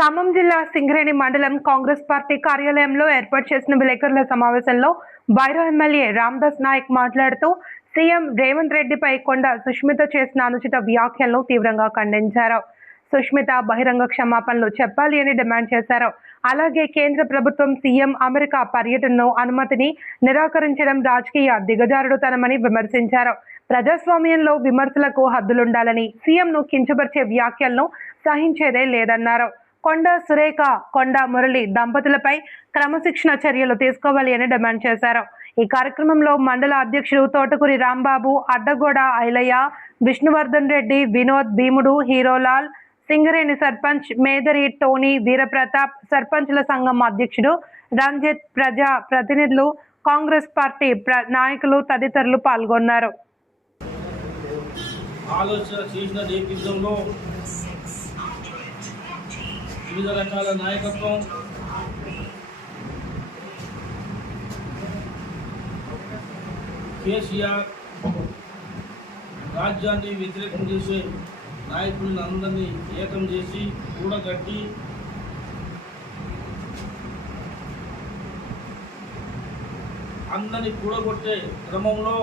ఖమ్మం జిల్లా సింగరేణి మండలం కాంగ్రెస్ పార్టీ కార్యాలయంలో ఏర్పాటు చేసిన విలేకరుల సమావేశంలో బైరో ఎమ్మెల్యే రామదాస్ నాయక్ మాట్లాడుతూ సీఎం రేవంత్ రెడ్డిపై కొండ సుష్మిత చేసిన అనుచిత వ్యాఖ్యలను తీవ్రంగా ఖండించారు. సుష్మిత బహిరంగ క్షమాపణలు చెప్పాలి అని డిమాండ్ చేశారు. అలాగే కేంద్ర ప్రభుత్వం సీఎం అమెరికా పర్యటనను అనుమతిని నిరాకరించడం రాజకీయ దిగజారుడుతనమని విమర్శించారు. ప్రజాస్వామ్యంలో విమర్శలకు హద్దులుండాలని, సీఎంను కించపరిచే వ్యాఖ్యలను సహించేదే లేదన్నారు. కొండ సురేఖ, కొండ మురళి దంపతులపై క్రమశిక్షణ చర్యలు తీసుకోవాలి అని డిమాండ్ చేశారు. ఈ కార్యక్రమంలో మండల అధ్యక్షుడు తోటకూరి రాంబాబు, అడ్డగోడ ఐలయ్య, విష్ణువర్ధన్ రెడ్డి, వినోద్, భీముడు, హీరోలాల్, సింగరేణి సర్పంచ్ మేదరి టోనీ, వీరప్రతాప్, సర్పంచ్ల సంఘం అధ్యక్షుడు రంజిత్, ప్రజా ప్రతినిధులు, కాంగ్రెస్ పార్టీ నాయకులు తదితరులు పాల్గొన్నారు. వివిధ రకాల నాయకత్వం, కేసీఆర్ రాజ్యాన్ని వ్యతిరేకం చేసే నాయకులను అందరినీ ఏకం చేసి కూడగట్టి అందరినీ కూడగొట్టే క్రమంలో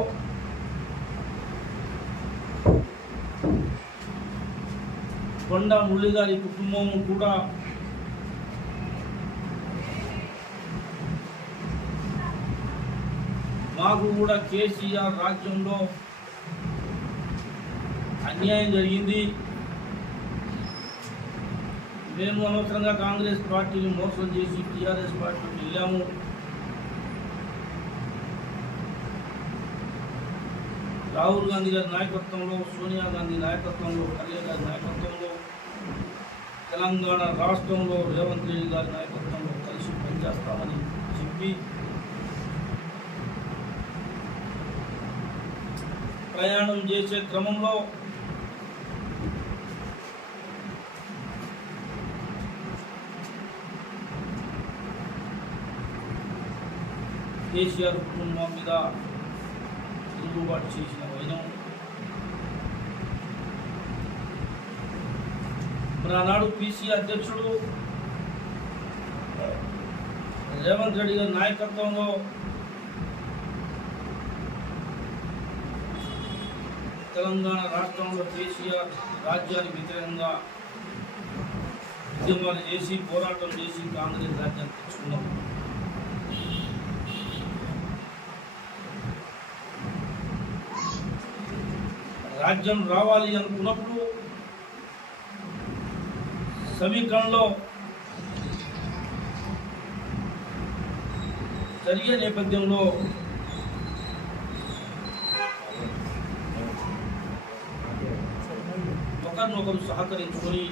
కొండ మురళి గారి కుటుంబం కూడా మాకు కూడా కేసీఆర్ రాజ్యంలో అన్యాయం జరిగింది, మేము అనవసరంగా కాంగ్రెస్ పార్టీని మోసం చేసి టీఆర్ఎస్ పార్టీకి వెళ్ళాము, రాహుల్ గాంధీ గారి నాయకత్వంలో, సోనియా గాంధీ నాయకత్వంలో, ఖర్గే గారి నాయకత్వంలో, తెలంగాణ రాష్ట్రంలో రేవంత్ రెడ్డి గారి నాయకత్వంలో కలిసి పనిచేస్తామని చెప్పి ప్రయాణం చేసే క్రమంలో కేసీఆర్ కుటుంబం మీద తిరుగుబాటు చేసిన వైనం ఆనాడు పీసీ అధ్యక్షుడు రేవంత్ రెడ్డి గారి నాయకత్వంలో తెలంగాణ రాష్ట్రంలో కేసీఆర్ రాజ్యానికి వ్యతిరేకంగా ఉద్యమాలు చేసి పోరాటం చేసి కాంగ్రెస్ రాజ్యాన్ని తెచ్చుకున్నాం. రాజ్యం రావాలి అనుకున్నప్పుడు సమీకరణలో జరిగే నేపథ్యంలో ఒకరినొకరు సహకరించుకొని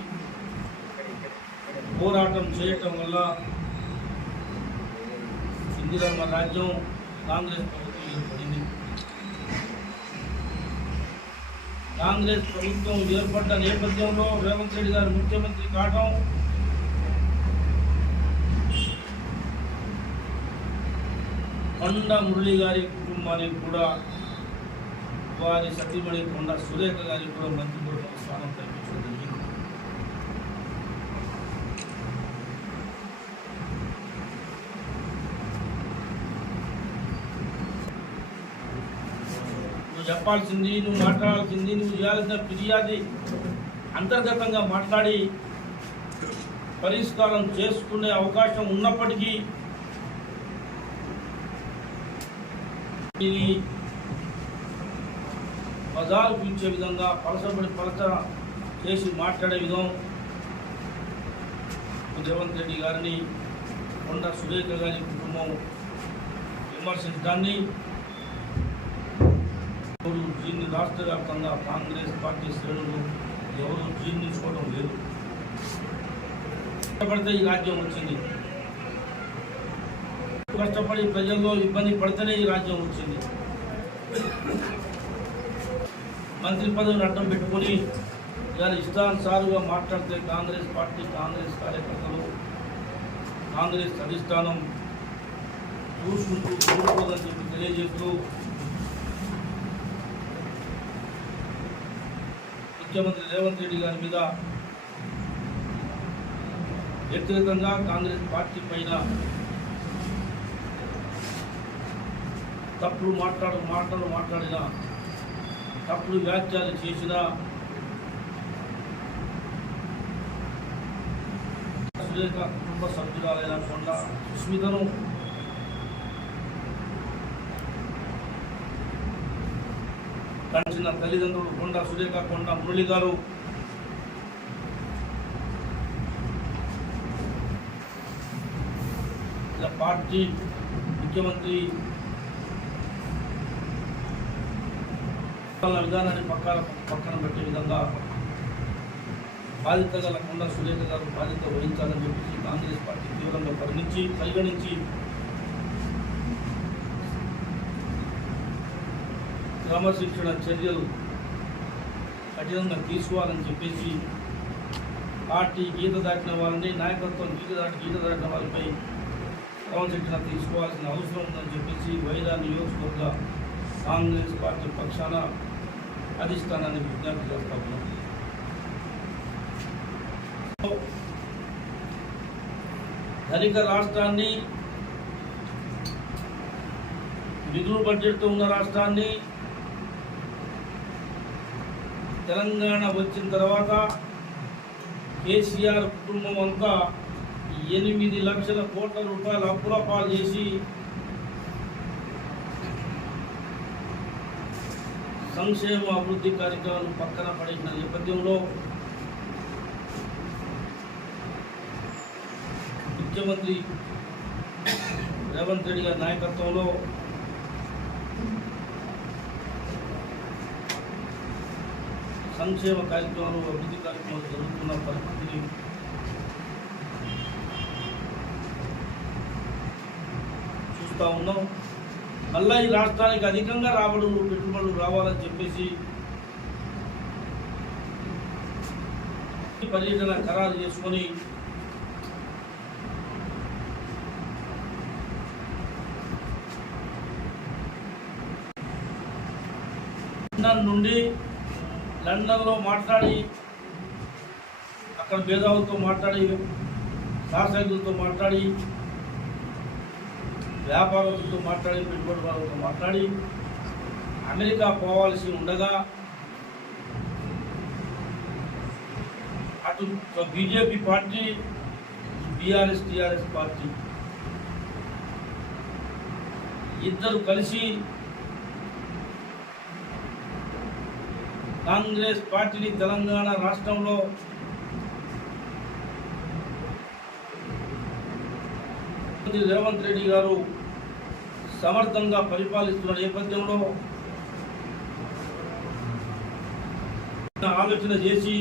పోరాటం చేయటం వల్ల ఇందిరమ్మ రాజ్యం కాంగ్రెస్ ప్రభుత్వం ఏర్పడింది. కాంగ్రెస్ ప్రభుత్వం ఏర్పడ్డ నేపథ్యంలో రేవంత్ రెడ్డి గారు ముఖ్యమంత్రి కావడం, కొండ మురళి గారి కుటుంబానికి కూడా, వారి సతీమణి కొండ సురేఖ గారికి కూడా మంత్రివర్గ స్థానం కల్పించడం జరిగింది. నువ్వు చెప్పాల్సింది, నువ్వు మాట్లాడాల్సింది, నువ్వు చేయాల్సిన ఫిర్యాదు అంతర్గతంగా మాట్లాడి పరిష్కారం చేసుకునే అవకాశం ఉన్నప్పటికీ ఇది బజారు పిలిచే విధంగా పలచ చేసి మాట్లాడే విధం రేవంత్ రెడ్డి గారిని, కొండ సురేఖ గారి కుటుంబం విమర్శించడాన్ని దీన్ని రాష్ట్ర వ్యాప్తంగా కాంగ్రెస్ పార్టీ శ్రేణులు ఎవరు జీర్ణించుకోవడం లేదు. కష్టపడితే ఈ రాజ్యం వచ్చింది, కష్టపడి ప్రజల్లో ఇబ్బంది పడితేనే ఈ రాజ్యం వచ్చింది. మంత్రి పదవిని అడ్డం పెట్టుకొని ఇవాళ ఇష్టానుసారుగా మాట్లాడితే కాంగ్రెస్ పార్టీ, కాంగ్రెస్ కార్యకర్తలు, కాంగ్రెస్ అధిష్టానం చూసుకుంటూ చూడకూడదని చెప్పి తెలియజేస్తూ ముఖ్యమంత్రి రేవంత్ రెడ్డి గారి మీద వ్యక్తిగతంగా కాంగ్రెస్ పార్టీ పైన తప్పుడు మాటలు మాట్లాడిన, తప్పుడు వ్యాఖ్యలు చేసిన సురేఖ కుటుంబ సభ్యురాలైన కొండ సుస్మితను కలిసిన తల్లిదండ్రులు కొండ సురేఖ, కొండ మురళి గారు పార్టీ ముఖ్యమంత్రి విధానాన్ని పక్కన పెట్టే విధంగా బాధ్యత గల కొండ సురేఖ గారు బాధ్యత వహించాలని చెప్పేసి కాంగ్రెస్ పార్టీ తీవ్రంగా పరిగణించి క్రమశిక్షణ చర్యలు కఠినంగా తీసుకోవాలని చెప్పేసి పార్టీ గీత దాటిన వాళ్ళని, నాయకత్వం గీత దాటిన వారిపై క్రమశిక్షణ తీసుకోవాల్సిన అవసరం ఉందని చెప్పేసి వైరా నియోజకవర్గ కాంగ్రెస్ పార్టీ పక్షాన అధిష్టానాన్ని విజ్ఞప్తి చేస్తా ఉన్నాం. ధనిక రాష్ట్రాన్ని, మిగులు బడ్జెట్తో ఉన్న రాష్ట్రాన్ని తెలంగాణ వచ్చిన తర్వాత కేసీఆర్ కుటుంబం అంతా 8 లక్షల కోట్ల రూపాయలు అప్పుల పాలు చేసి సంక్షేమ అభివృద్ధి కార్యక్రమాలు పక్కన పడేసిన నేపథ్యంలో ముఖ్యమంత్రి రేవంత్ రెడ్డి గారి నాయకత్వంలో సంక్షేమ కార్యక్రమాలు, అభివృద్ధి కార్యక్రమాలు జరుగుతున్న పరిస్థితిని చూస్తూ ఉన్నాం. మళ్ళా ఈ రాష్ట్రానికి అధికంగా పెట్టుబడులు రావాలని చెప్పేసి పర్యటన ఖరారు చేసుకొని లండన్ నుండి లండన్లో మాట్లాడి, అక్కడ మేధావులతో మాట్లాడి, శాస్త్రజ్ఞులతో మాట్లాడి, వ్యాపారస్తులతో మాట్లాడి, పెట్టుబడిదారులతో మాట్లాడి అమెరికా పోవాల్సి ఉండగా అటు బీజేపీ పార్టీ, టీఆర్ఎస్ పార్టీ ఇద్దరు కలిసి కాంగ్రెస్ పార్టీని తెలంగాణ రాష్ట్రంలో రేవంత్ రెడ్డి గారు సమర్థంగా పరిపాలిస్తున్న నేపథ్యంలో ఆలోచన చేసి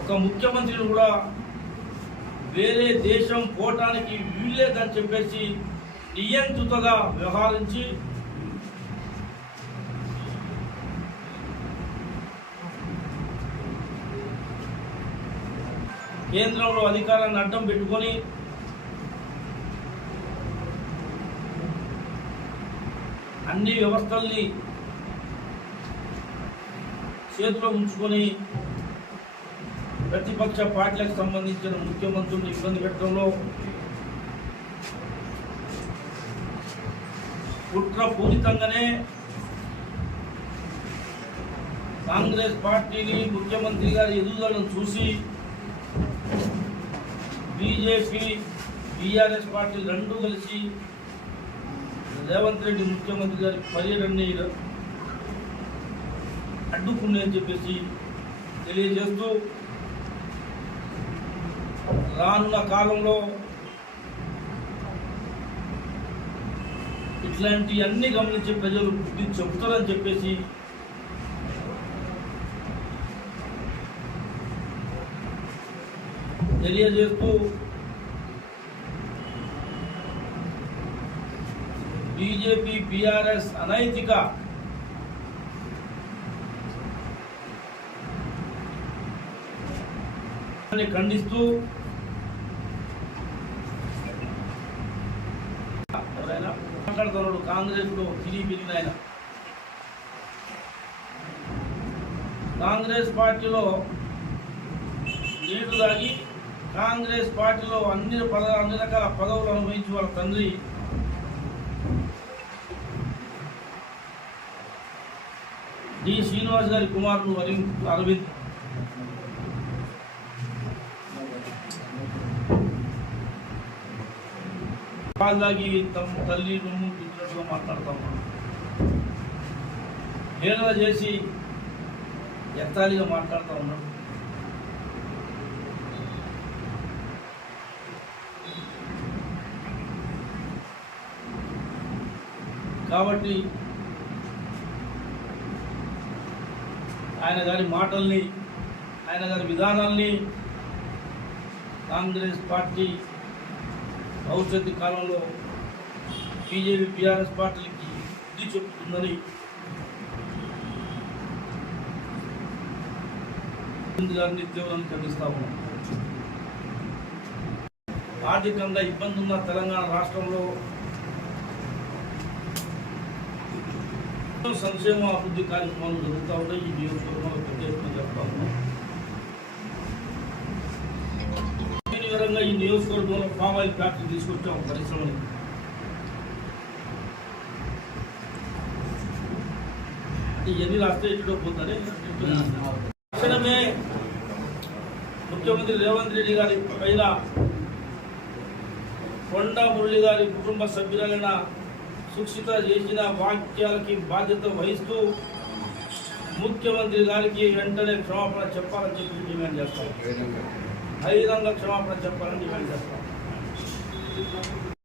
ఒక ముఖ్యమంత్రిని కూడా వేరే దేశం పోవటానికి వీల్లేదని చెప్పేసి నియంత్రితగా వ్యవహరించి కేంద్రంలో అధికారాన్ని అడ్డం పెట్టుకొని అన్ని వ్యవస్థల్ని చేతిలో ఉంచుకొని ప్రతిపక్ష పార్టీలకు సంబంధించిన ముఖ్యమంత్రులను ఇబ్బంది పెట్టడంలో కుట్రపూరితంగానే కాంగ్రెస్ పార్టీని, ముఖ్యమంత్రి గారి ఎదుగుదలను చూసి బీజేపీ, టీఆర్ఎస్ పార్టీలు రెండూ కలిసి రేవంత్ రెడ్డి ముఖ్యమంత్రి గారి పర్యటనని అడ్డుకున్నాయని చెప్పేసి తెలియజేస్తూ రానున్న కాలంలో ఇట్లాంటివన్నీ గమనించే ప్రజలు బుద్ధి చెబుతారని చెప్పేసి తెలియజేస్తూ బీజేపీ, బీఆర్ఎస్ అనైతిక ఖండిస్తూ ఎవరైనా మాట్లాడుతున్నాడు కాంగ్రెస్ లో తిరిగి ఆయన కాంగ్రెస్ పార్టీలో నీళ్లు తాగి కాంగ్రెస్ పార్టీలో అన్ని రకాల పదవులు అనుభవించి వాళ్ళ తండ్రి డి శ్రీనివాస్ గారి కుమారుడు అరవింద్ పాల్దాగి తమ తల్లి రొమ్ము చూసినట్టుగా మాట్లాడుతూ ఉన్నాడు. హేళన చేసి ఎత్తాలిగా మాట్లాడుతూ ఉన్నాడు. కాబట్టి ఆయన గారి మాటల్ని, ఆయన గారి విధానాల్ని కాంగ్రెస్ పార్టీ భవిష్యత్తు కాలంలో బీజేపీ బీఆర్ఎస్ పార్టీలకి బుద్ధి చెప్తుందని గారిని తీవ్రంగా ఖండిస్తా ఉన్నాం. ఆర్థికంగా ఇబ్బంది ఉన్న తెలంగాణ రాష్ట్రంలో సంక్షేమ అభివృద్ధి కార్యక్రమాలు జరుగుతూ ఉన్నాయి. ఈ నియోజకవర్గంలో పెద్ద ఎత్తున చెప్తా ఉన్నాం. విధంగా ఈ నియోజకవర్గంలో పామ్ ఆయిల్ ఫ్యాక్టరీ తీసుకొచ్చాం పరిశ్రమని. ఇవన్నీ రాష్ట్ర ఎటులో పోతారే. తక్షణమే ముఖ్యమంత్రి రేవంత్ రెడ్డి గారి పైన కొండ మురళి గారి కుటుంబ సభ్యులైన సుక్షిత చేసిన వాక్యాలకి బాధ్యత వహిస్తూ ముఖ్యమంత్రి గారికి వెంటనే క్షమాపణ చెప్పాలని చెప్పి డిమాండ్ చేస్తాం. బహిరంగ క్షమాపణ చెప్పాలని డిమాండ్ చేస్తాం.